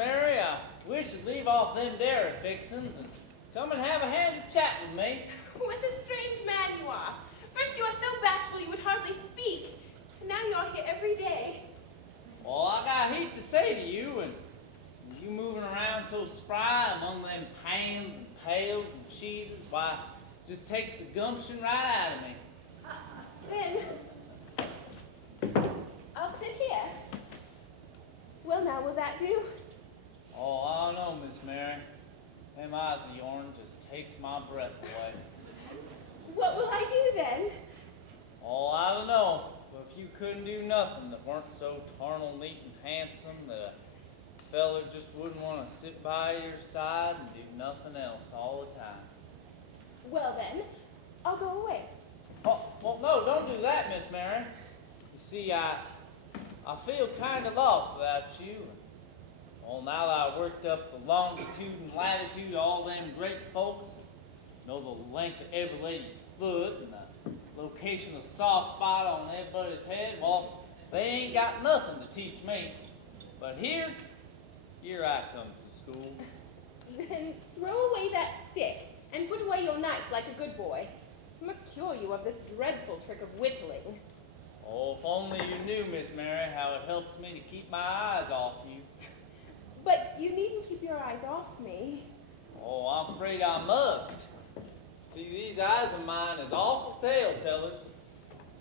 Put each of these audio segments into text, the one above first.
Mary, I wish you'd leave off them dairy fixins and come and have a hand to chat with me. What a strange man you are. First you are so bashful you would hardly speak, and now you are here every day. Well, I got a heap to say to you, and you moving around so spry among them pans and pails and cheeses, why, just takes the gumption right out of me. Then, I'll sit here. Well now, will that do? Oh, I don't know, Miss Mary. Them eyes of yourn just takes my breath away. What will I do then? Oh, I don't know. But if you couldn't do nothing that weren't so tarnal neat and handsome that a fella just wouldn't want to sit by your side and do nothing else all the time. Well then, I'll go away. Oh, well, no, don't do that, Miss Mary. You see, I feel kind of lost without you. Well, now that I worked up the longitude and latitude of all them great folks, know the length of every lady's foot and the location of the soft spot on everybody's head, well, they ain't got nothing to teach me. But here I comes to school. Then throw away that stick and put away your knife like a good boy. I must cure you of this dreadful trick of whittling. Oh, if only you knew, Miss Mary, how it helps me to keep my eyes off you. But you needn't keep your eyes off me. Oh, I'm afraid I must. See, these eyes of mine is awful tale-tellers.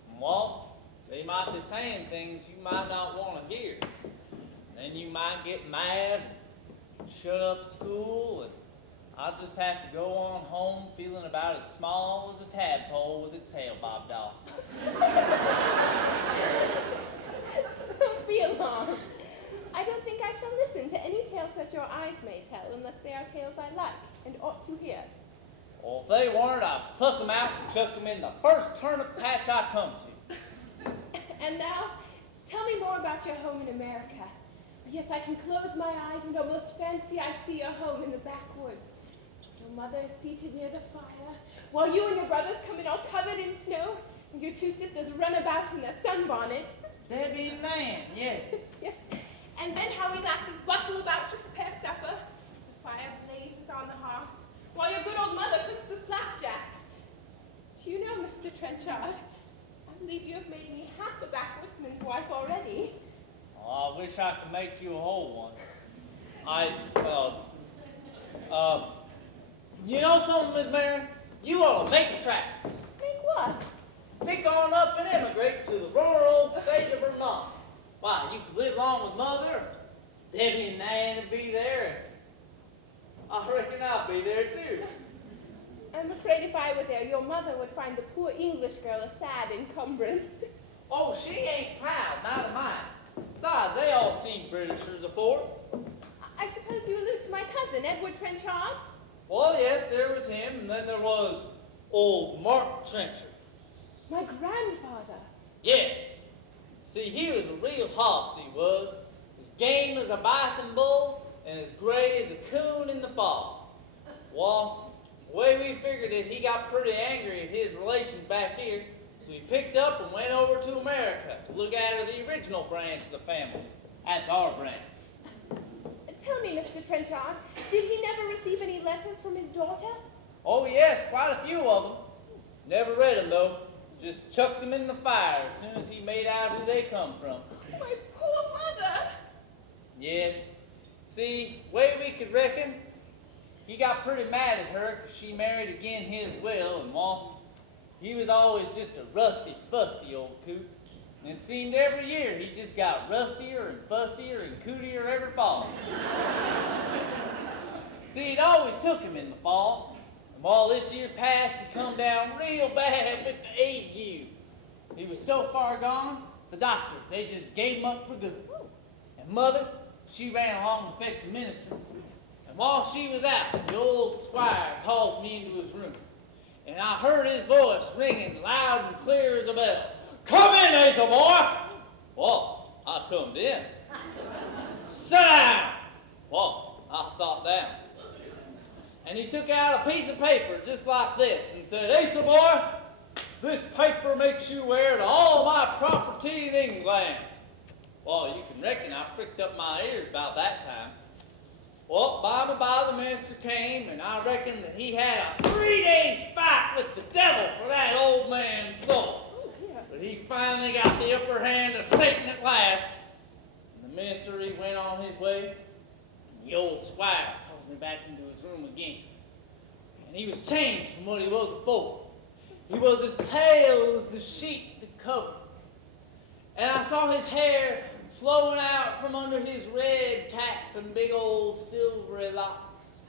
And, well, they might be saying things you might not want to hear. Then you might get mad and shut up school, and I'll just have to go on home feeling about as small as a tadpole with its tail bobbed off. Don't be alarmed. I don't think I shall listen to any tales that your eyes may tell unless they are tales I like and ought to hear. Well, if they weren't, I'd pluck them out and chuck them in the first turnip patch I come to. And now, tell me more about your home in America. Yes, I can close my eyes and almost fancy I see your home in the backwoods. Your mother is seated near the fire, while you and your brothers come in all covered in snow, and your two sisters run about in their sunbonnets. Debbie and Nan, yes. Yes, and then how we lasses bustle about to prepare supper. The fire blazes on the hearth, while your good old mother cooks the slapjacks. Do you know, Mr. Trenchard, I believe you have made me half a backwoodsman's wife already. Oh, I wish I could make you a whole one. You know something, Miss Mary? You ought to make tracks. Make what? Pick on up and immigrate to the rural state of Vermont. Why, you could live along with Mother, Debbie and Nan would be there. I reckon I'll be there too. I'm afraid if I were there, your mother would find the poor English girl a sad encumbrance. Oh, she ain't proud, neither mine. Besides, they all seen Britishers afore. I suppose you allude to my cousin, Edward Trenchard? Well, yes, there was him, and then there was old Mark Trenchard. My grandfather. Yes. See, he was a real hoss, he was. As game as a bison bull, and as gray as a coon in the fall. Well, the way we figured it, he got pretty angry at his relations back here, so he picked up and went over to America to look after the original branch of the family. That's our branch. Tell me, Mr. Trenchard, did he never receive any letters from his daughter? Oh, yes, quite a few of them. Never read them, though. Just chucked them in the fire as soon as he made out who they come from. My poor mother! Yes. See, way we could reckon, he got pretty mad at her because she married again his will, and well, he was always just a rusty, fusty old coot. And it seemed every year he just got rustier and fustier and cootier every fall. See, it always took him in the fall. And while this year passed, he come down real bad with the ague. He was so far gone, the doctors, they just gave him up for good. And Mother, she ran along to fetch the minister. And while she was out, the old squire calls me into his room. And I heard his voice ringing loud and clear as a bell. Come in, Hazel boy! Well, I come in. Sit down! Well, I sat down. And he took out a piece of paper just like this and said, Asa boy, this paper makes you heir to all my property in England. Well, you can reckon I pricked up my ears about that time. minister came, and I reckon that he had a 3 days fight with the devil for that old man's soul. Oh, dear. But he finally got the upper hand of Satan at last. And the minister, he went on his way. And the old squire calls me back into his room again. And he was changed from what he was before. He was as pale as the sheet that covered. And I saw his hair flowing out from under his red cap and big old silvery locks.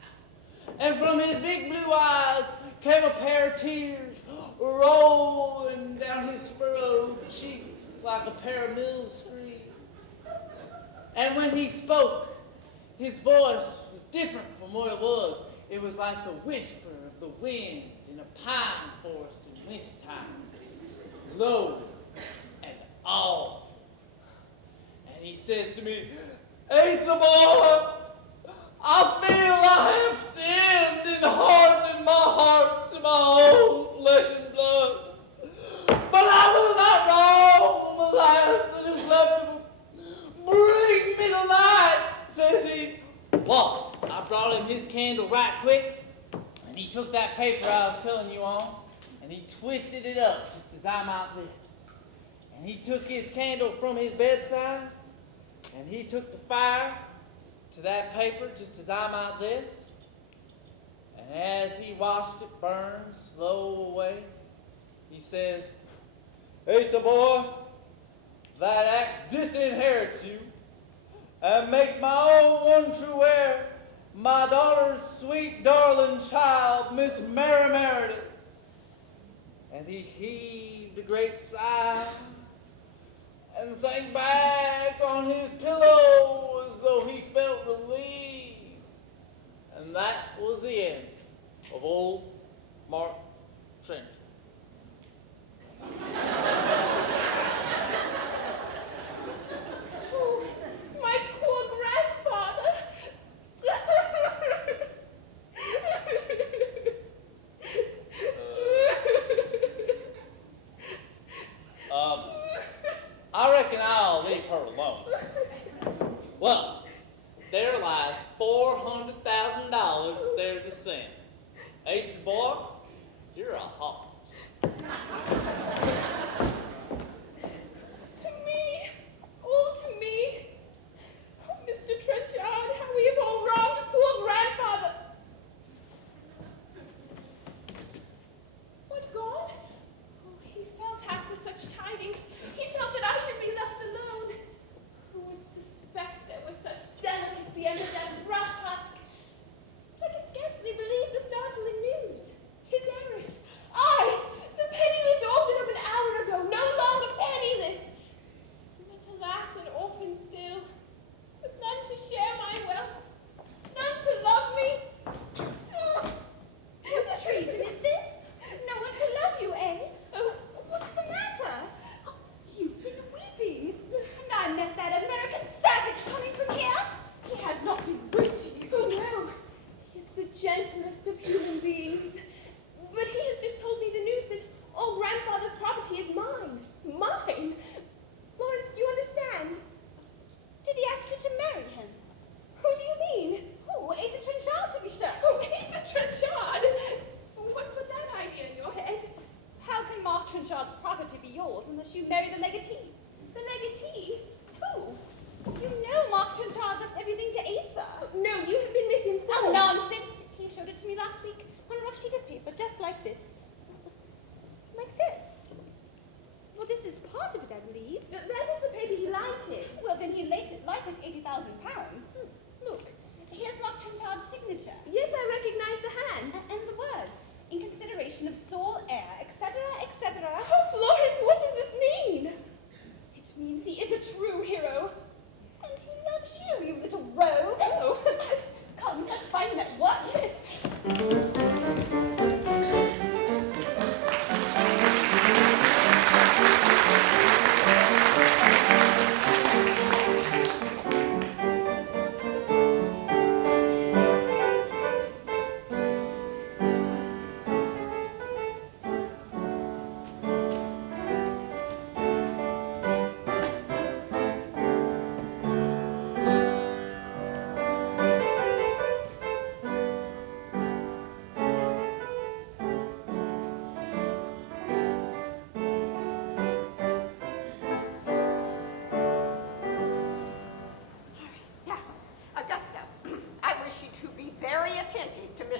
And from his big blue eyes came a pair of tears rolling down his furrowed cheek like a pair of mill streams. And when he spoke, his voice was different from what it was. It was like the whisper of the wind in a pine forest in wintertime, low and awful. And he says to me, "Asa boy, I feel I have sinned in hardening my heart to my own flesh and blood. But I will not wrong the last that is left of him. Bring me the light," says he. Well, I brought him his candle right quick, and he took that paper I was telling you on, and he twisted it up just as I might this. And he took his candle from his bedside, and he took the fire to that paper just as I might this. And as he watched it burn slow away, he says, "Asa boy, that act disinherits you and makes my own one true heir, my daughter's sweet darling child, Miss Mary Meredith." And he heaved a great sigh and sank back on his pillow as though he felt relieved. And that was the end of old Mark Trenchard. Oh, my poor grandfather. I reckon I'll leave her alone. Well, there lies $400,000 there's a cent. Asa boy, you're a hoss. To me, all to me. Oh, Mr. Trenchard, how we have all wronged poor grandfather. What, gone? Oh, he felt after such tidings, he felt that I should be left alone. Who would suspect there was such delicacy under that rough husk? I can scarcely believe the startling news. His heiress, I, the penniless orphan of an hour ago, no longer penniless. But alas, an orphan still, with none to share my wealth, none to love me. Oh. What treason is this? No one to love you, eh? Oh, What's the matter? Oh, you've been weeping. And I meant that American savage coming from here. He has not been rude to you. oh no, he is the gentlest of human beings. But he has just told me the news that old grandfather's property is mine. Mine? Florence, do you understand? Did he ask you to marry him? Who do you mean? Oh, Asa Trenchard, to be sure. Oh, Asa Trenchard! What put that idea in your head? How can Mark Trenchard's property be yours unless you marry the legatee? The legatee? Who? You know Mark Trenchard left everything to Asa. No, you have been misinformed. Oh, nonsense. He showed it to me last week on a rough sheet of paper, just like this. Like this. Well, this is part of it, I believe. That is the paper he lighted. Well, then he lighted £80,000. Look, here's Mark Trenchard's signature. Yes, I recognize the hand. And the words, in consideration of sole heir, etc., etc. Oh, Florence, what does this mean? It means he is a true hero. And he loves you, you little rogue. Oh. Come, let's find him at once.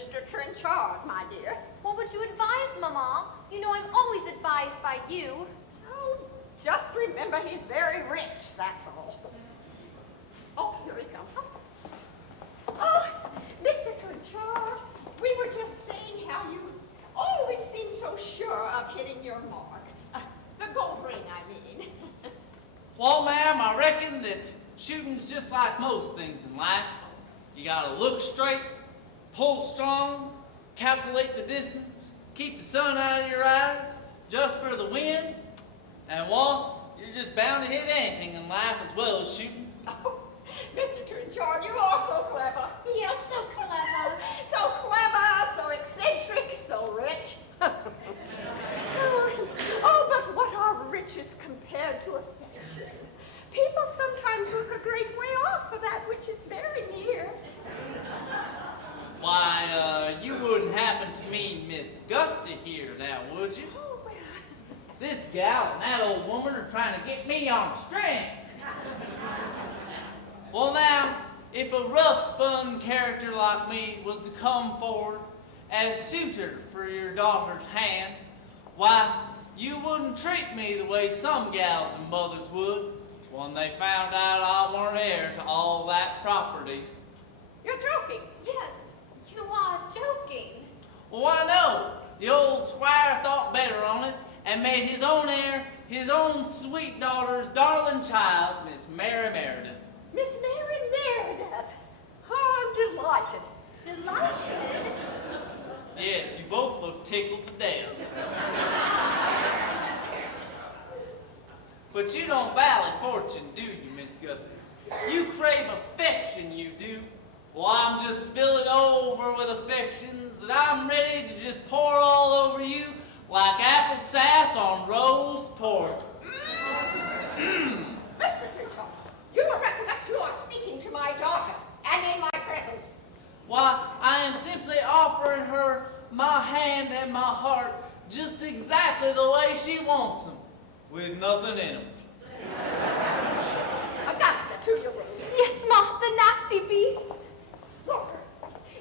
Mr. Trenchard, my dear. What would you advise, Mama? You know I'm always advised by you. Oh, just remember he's very rich, that's all. Oh, here he comes. Oh, Mr. Trenchard, we were just saying how you always seem so sure of hitting your mark. The gold ring, I mean. Well, ma'am, I reckon that shooting's just like most things in life. You gotta look straight, pull strong, calculate the distance, keep the sun out of your eyes, just for the wind, and well, you're just bound to hit anything in life as well as shooting. Oh, Mr. Trenchard, you are so clever. Yes, so clever. So clever, so eccentric, so rich. Oh, but what are riches compared to affection? People sometimes look a great way off for that which is very near. Why, you wouldn't happen to mean Miss Gusty here now, would you? Oh, well. This gal and that old woman are trying to get me on the string. Well now, if a rough-spun character like me was to come forward as suitor for your daughter's hand, why, you wouldn't treat me the way some gals and mothers would when they found out I weren't heir to all that property. You're joking. Yes, you are joking. Well, I know. The old squire thought better on it and made his own heir his own sweet daughter's darling child, Miss Mary Meredith. Miss Mary Meredith. Oh, I'm delighted. Delighted? Yes, you both look tickled to death. But you don't value fortune, do you, Miss Gusty? You crave affection, you do. Well, I'm just filling over with affections that I'm ready to just pour all over you like apple sass on roast pork. Mr. Trenchard, you will recollect you are speaking to my daughter, and in my presence. Why, I am simply offering her my hand and my heart just exactly the way she wants them, with nothing in them. Augusta, to your room. Yes, Ma, the nasty beast. Sir,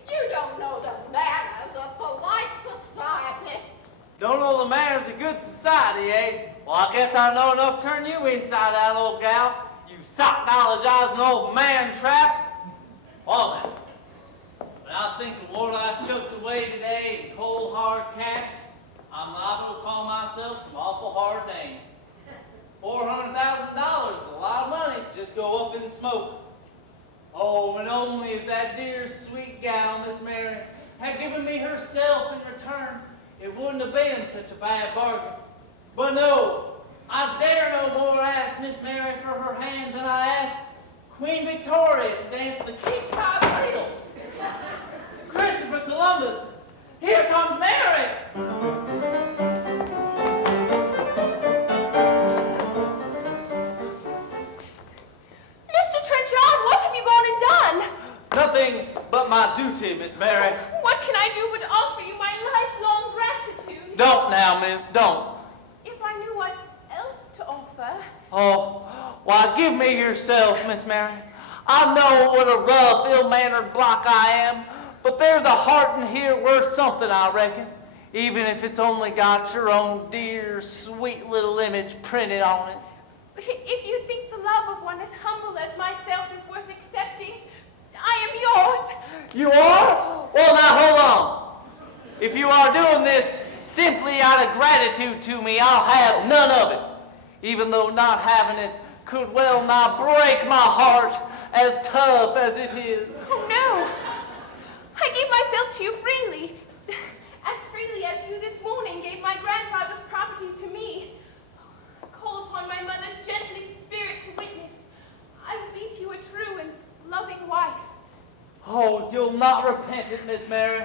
you don't know the manners of polite society. Don't know the manners of good society, eh? Well, I guess I know enough to turn you inside out, old gal. You socknologizing old man trap. Well now, when I think of what I chucked away today in cold hard cash, I'm liable to call myself some awful hard names. $400,000 is a lot of money to just go up in smoke. Oh, and only if that dear sweet gal, Miss Mary, had given me herself in return, it wouldn't have been such a bad bargain. But no, I dare no more ask Miss Mary for her hand than I asked Queen Victoria to dance the Cape Cod Reel. Christopher Columbus, here comes Mary! Mr. Trenchard, what have you gone and done? Nothing but my duty, Miss Mary. What can I do but offer you my lifelong gratitude? Don't now, miss, don't. If I knew what else to offer. Oh, why, give me yourself, Miss Mary. I know what a rough, ill-mannered block I am, but there's a heart in here worth something, I reckon, even if it's only got your own dear, sweet little image printed on it. If you think the love of one as humble as myself is worth accepting, I am yours. You are? Well, now, hold on. If you are doing this simply out of gratitude to me, I'll have none of it, even though not having it could well nigh break my heart, as tough as it is. Oh, no. I gave myself to you freely. As freely as you this morning gave my grandfather's property to me. Call upon my mother's gentle spirit to witness. I will be to you a true and loving wife. Oh, you'll not repent it, Miss Mary.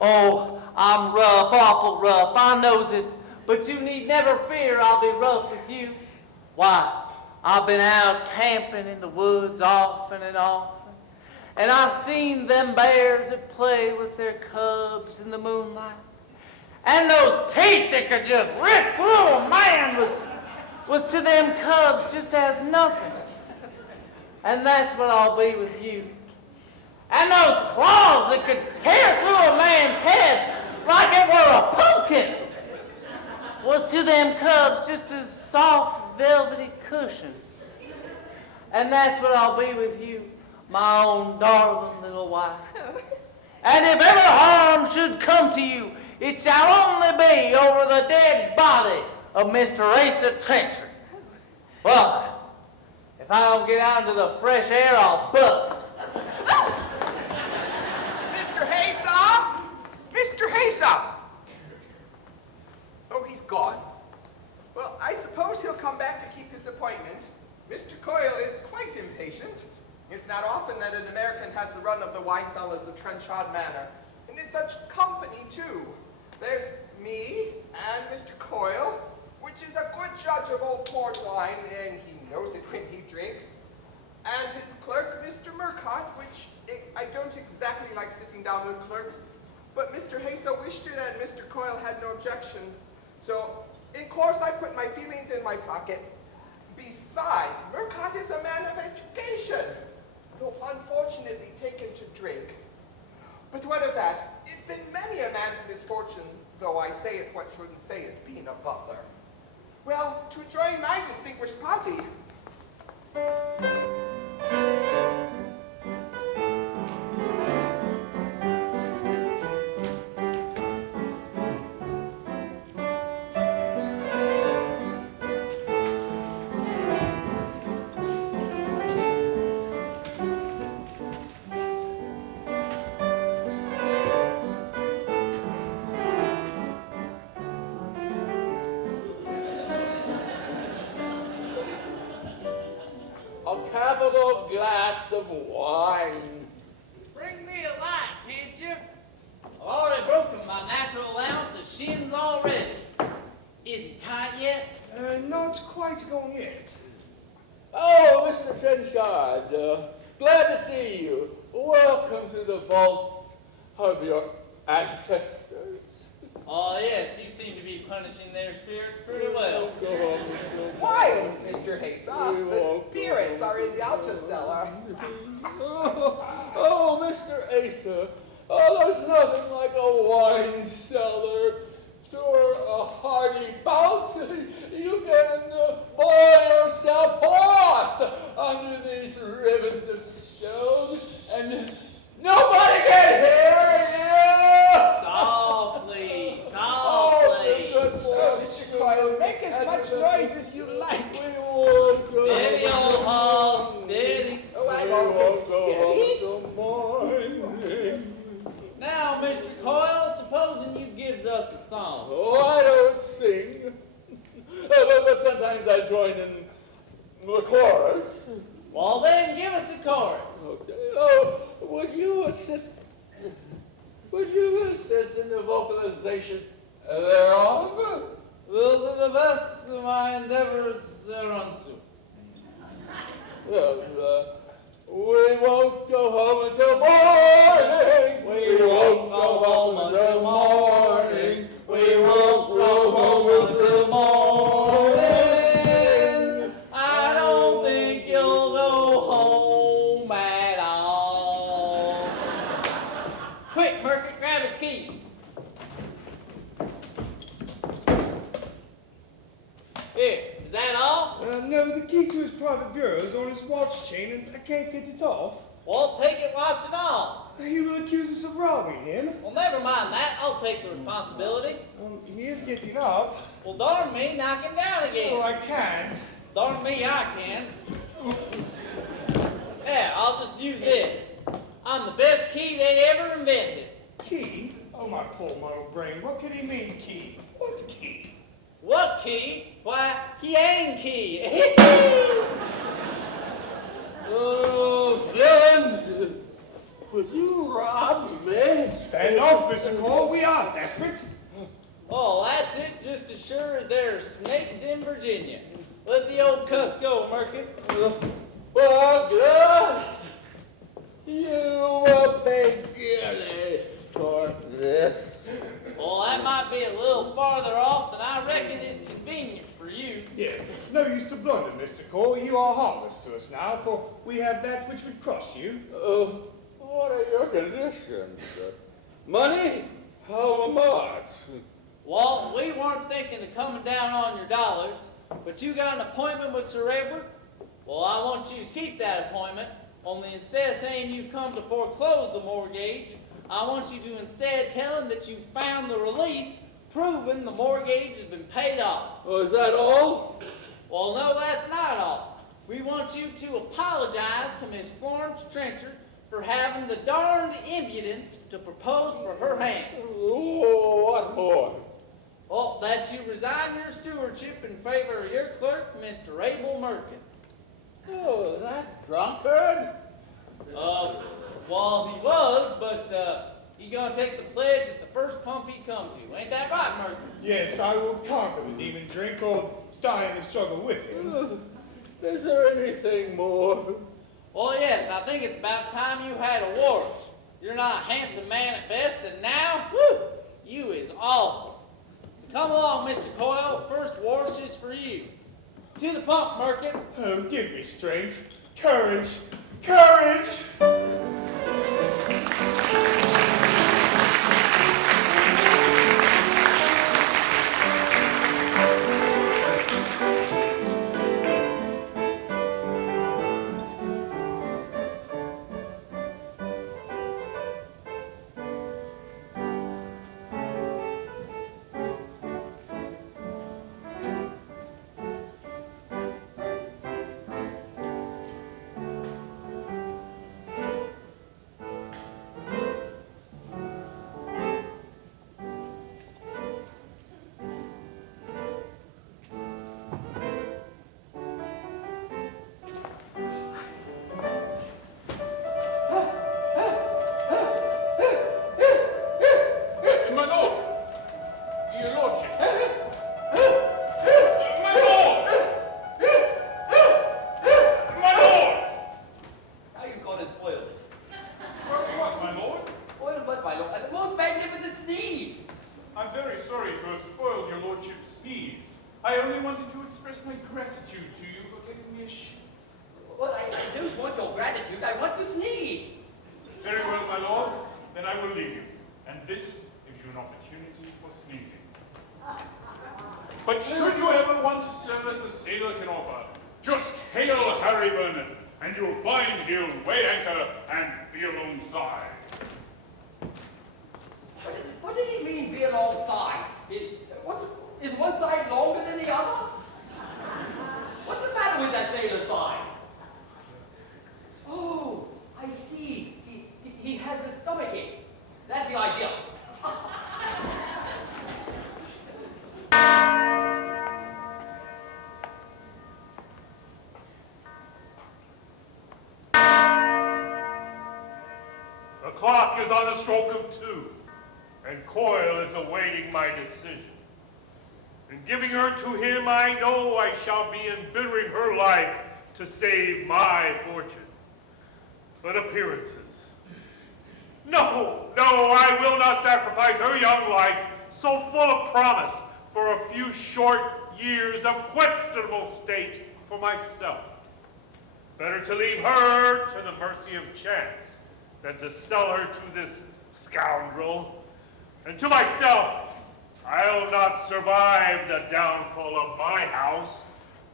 Oh, I'm rough, awful rough, I knows it. But you need never fear I'll be rough with you. Why, I've been out camping in the woods often and often. And I seen them bears that play with their cubs in the moonlight. And those teeth that could just rip through a man was to them cubs just as nothing. And that's what I'll be with you. And those claws that could tear through a man's head like it were a pumpkin. Was to them cubs just as soft, velvety cushions. And that's what I'll be with you, my own darling little wife. And if ever harm should come to you, it shall only be over the dead body of Mr. Asa Trenchard. Well, if I don't get out into the fresh air, I'll bust. Mr. Haysaw! Mr. Haysaw! Oh, he's gone. Well, I suppose he'll come back to keep his appointment. Mr. Coyle is quite impatient. It's not often that an American has the run of the wine cellars of Trenchard Manor, and in such company, too. There's me and Mr. Coyle, which is a good judge of old port wine, and he knows it when he drinks, and his clerk, Mr. Murcott, which I don't exactly like sitting down with clerks, but Mr. Haysaw wished it, and Mr. Coyle had no objections. So, in course, I put my feelings in my pocket. Besides, Murcott is a man of education, though unfortunately taken to drink. But what of that? It's been many a man's misfortune, though I say it what shouldn't say it, being a butler. Well, to join my distinguished party. Capital glass of wine. Bring me a light, can't you? I've already broken my natural allowance of shins already. Is he tight yet? Not quite gone yet. Oh, Mr. Trenchard, glad to see you. Welcome to the vaults of your ancestors. Oh, yes, you seem to be punishing their spirits pretty well. Why, Mr. Haysaw? The spirits are in the outer cellar. Oh, Mr. Asa, there's nothing like a wine cellar. For a hearty bout, you can boil yourself hoarse under these ribbons of stone, and nobody can hear you! Softly, softly. Oh, Mr. Coyle, make as much noise as you like. Steady, old Hall, steady. Oh, I'm always steady. Now, Mr. Coyle, supposing you gives us a song. Oh, I don't sing, but sometimes I join in the chorus. Well, then, give us a chorus. Okay. Oh, would you assist in the vocalization thereof? Will to the best of my endeavors thereunto. Well, we won't go home until morning. We won't go home until morning. We won't go home until morning. I don't think you'll go home at all. Quick, Murphy, grab his keys. Here, is that all? No, the key to his private bureau is on his watch chain, and I can't get it off. Well, take it, watch it all. He will accuse us of robbing him. Well, never mind that. I'll take the responsibility. He is getting up. Well, darn me, knock him down again. Oh, I can't. Darn me, I can. Yeah, I'll just use this. I'm the best key they ever invented. Key? Oh, my poor muddled brain. What can he mean, key? What's key? What key? Why, he ain't key. Oh, villains! Would you rob me? Stand off, Mr. Cole. We are desperate. Oh, that's it, just as sure as there's snakes in Virginia. Let the old cuss go, Merkin. Douglas, you will pay dearly for this. Well, that might be a little farther off than I reckon is convenient for you. Yes, it's no use to blunder, Mr. Cole. You are harmless to us now, for we have that which would crush you. What are your conditions? Money? How much? Walt, we weren't thinking of coming down on your dollars, but you got an appointment with Sir Edward? Well, I want you to keep that appointment, only instead of saying you've come to foreclose the mortgage, I want you to instead tell him that you found the release proving the mortgage has been paid off. Oh, is that all? Well, no, that's not all. We want you to apologize to Miss Florence Trenchard for having the darned impudence to propose for her hand. Oh, what more? Well, that you resign your stewardship in favor of your clerk, Mr. Abel Merkin. Oh, that drunkard? Well, he was, but he gonna take the pledge at the first pump he come to. Ain't that right, Merkin? Yes, I will conquer the demon drink or die in the struggle with him. Is there anything more? Well, yes, I think it's about time you had a wash. You're not a handsome man at best, and now, whoo, you is awful. So come along, Mr. Coyle. First wash is for you. To the pump, Merkin. Oh, give me strength, courage, courage! But should you ever want a service a sailor can offer, just hail Harry Vernon, and you'll find he'll weigh anchor and be alongside. What did he mean, be alongside? Is one side longer than the other? What's the matter with that sailor side? Oh, I see. He has a stomachache. That's the idea. The clock is on the stroke of 2, and Coyle is awaiting my decision. In giving her to him, I know I shall be embittering her life to save my fortune. But appearances. No, I will not sacrifice her young life, so full of promise, for a few short years of questionable state for myself. Better to leave her to the mercy of chance than to sell her to this scoundrel. And to myself, I'll not survive the downfall of my house,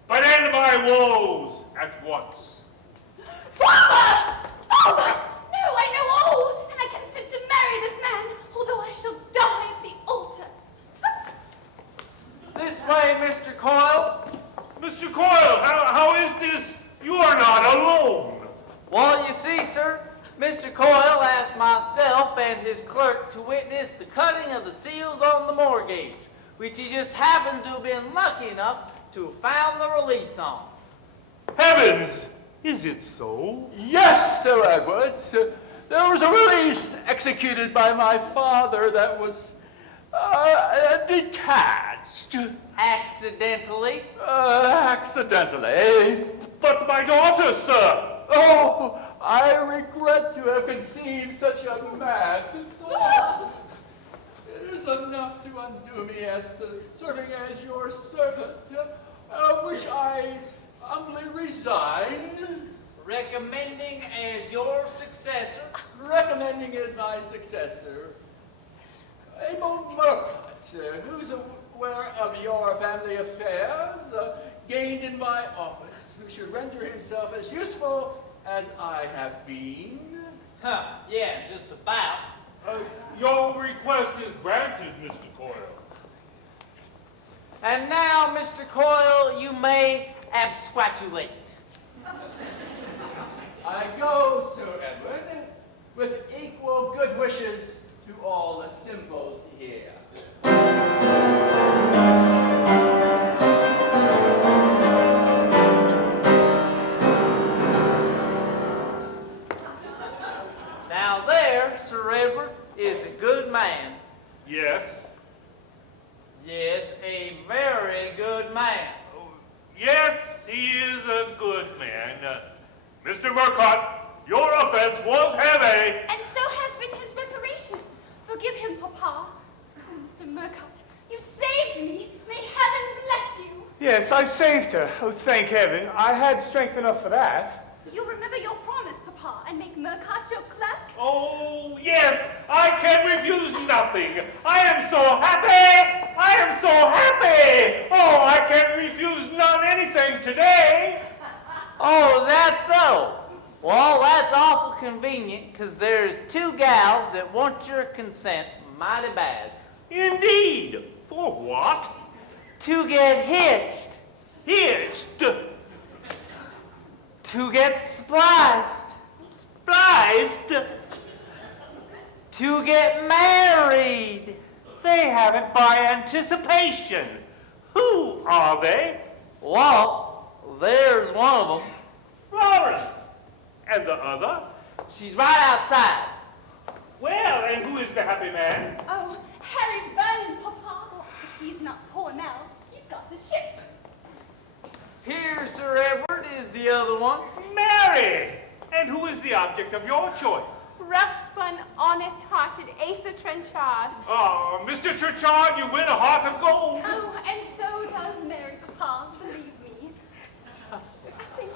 but end my woes at once. Father! Father! No, I know all, and I consent to marry this man, although I shall die at the altar. This way, Mr. Coyle. Mr. Coyle, how is this? You are not alone. Well, you see, sir, Mr. Coyle asked myself and his clerk to witness the cutting of the seals on the mortgage, which he just happened to have been lucky enough to have found the release on. Heavens! Is it so? Yes, Sir Edward. There was a release executed by my father that was detached. Accidentally? Accidentally. But my daughter, sir! Oh, I regret to have conceived such a mad thought. It is enough to undo me as serving as your servant, which I humbly resign. Recommending as your successor. Recommending as my successor Abel Murcott, who's aware of your family affairs, gained in my office, who should render himself as useful as I have been. Huh, yeah, just about. Your request is granted, Mr. Coyle. And now, Mr. Coyle, you may absquatulate. I go, Sir Edward, with equal good wishes to all assembled here. Now there, Sir Edward, is a good man. Yes. Yes, a very good man. Yes, he is a good man. Mr. Murcott, your offense was heavy. And so has been his reparation. Forgive him, Papa. Oh, Mr. Murcott, you saved me. May heaven bless you. Yes, I saved her. Oh, thank heaven. I had strength enough for that. You'll remember your promise, Papa, and make Murcott your clerk? Oh, yes, I can refuse nothing. I am so happy. I am so happy. Oh, I can't refuse none anything today. Oh, is that so? Well, that's awful convenient, because there's two gals that want your consent mighty bad. Indeed. For what? To get hitched. Hitched. To get spliced. Spliced. To get married. They have it by anticipation. Who are they? Well, there's one of them. Florence. And the other? She's right outside. Well, and who is the happy man? Oh, Harry Vernon, Papa. But he's not poor now. He's got the ship. Here, Sir Edward, is the other one. Mary! And who is the object of your choice? Rough-spun, honest-hearted Asa Trenchard. Oh, Mr. Trenchard, you win a heart of gold. Oh, and so does Mary, Papa, believe me.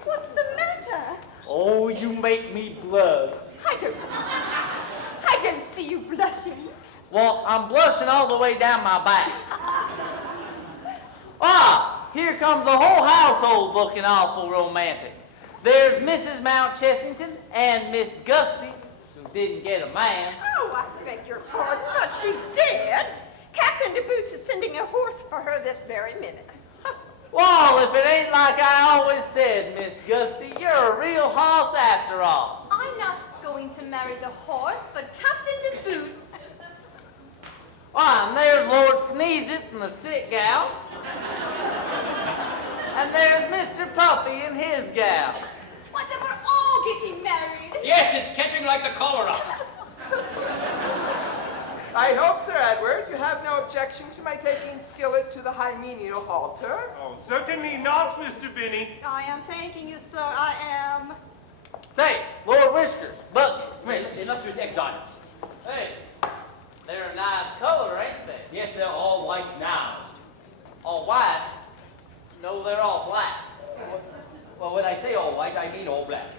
What's the matter? Oh, you make me blush. I don't see you blushing. Well, I'm blushing all the way down my back. Ah, here comes the whole household looking awful romantic. There's Mrs. Mount Chessington and Miss Gusty, who didn't get a man. Oh, I beg your pardon, but she did. Captain de Boots is sending a horse for her this very minute. Well, if it ain't like I always said, Miss Gusty, you're a real hoss after all. I'm not going to marry the horse, but Captain de Boots. Ah, and there's Lord Sneeze-It and the sick gal. And there's Mr. Puffy and his gal. Why, then we're all getting married. Yes, it's catching like the cholera. I hope, Sir Edward, you have no objection to my taking Skillet to the hymeneal halter. Oh, certainly not, Mr. Binney. I am thanking you, sir. I am. Say, Lord Whiskers, Buttons, come here. Illustrious exiles. Hey, they're a nice color, ain't they? Yes, they're all white now. All white? No, they're all black. Well, when I say all white, I mean all black.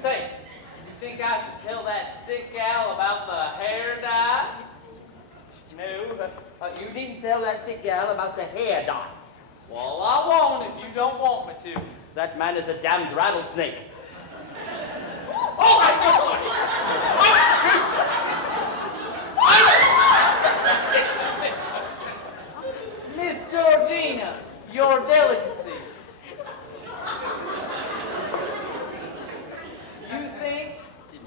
Say, you think I should tell that sick gal about the hair dye? No. You didn't tell that sick gal about the hair dye. Well, I won't if you don't want me to. That man is a damned rattlesnake. Oh, my God! Miss Georgina, your delicacy. You think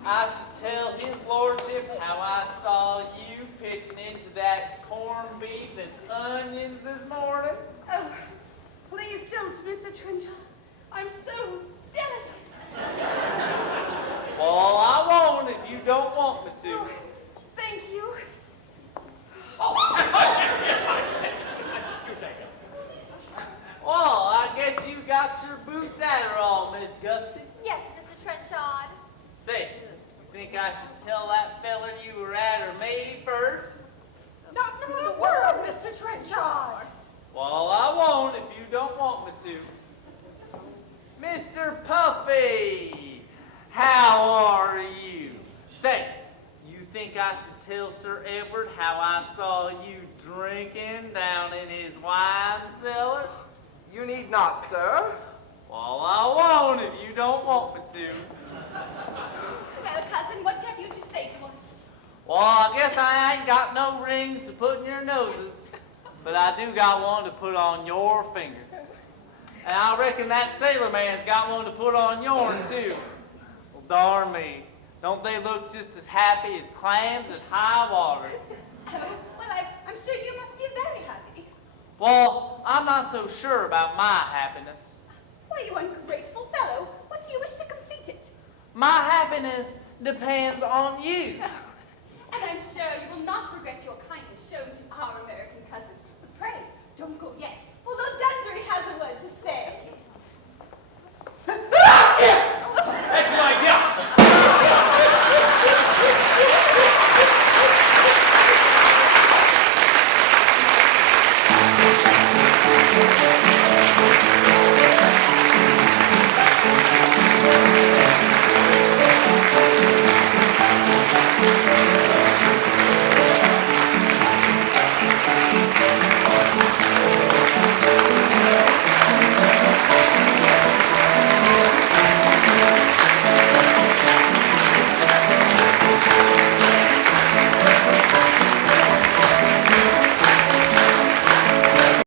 I should tell his lordship how I saw you pitching into that corned beef and onions this morning? Oh, please don't, Mr. Trenchard. I'm so delicate. Well, I won't if you don't want me to. Thank you. Well, I guess you got your boots Adderall, Miss Gusty. Yes, Mr. Trenchard. Say, you think I should tell that feller you were at her maid first? Not in the world, Mr. Trenchard. Well, I won't if you don't want me to. Mr. Puffy, how are you? Say, you think I should tell Sir Edward how I saw you drinking down in his wine cellar? You need not, sir. Well, I won't if you don't want me to. Well, cousin, what have you to say to us? Well, I guess I ain't got no rings to put in your noses, but I do got one to put on your finger. And I reckon that sailor man's got one to put on yours, too. Well, darn me. Don't they look just as happy as clams at high water? Well, I'm sure you must be very happy. Well, I'm not so sure about my happiness. Why, you ungrateful fellow. What do you wish to complete it? My happiness depends on you. And I'm sure you will not regret your kindness shown to our American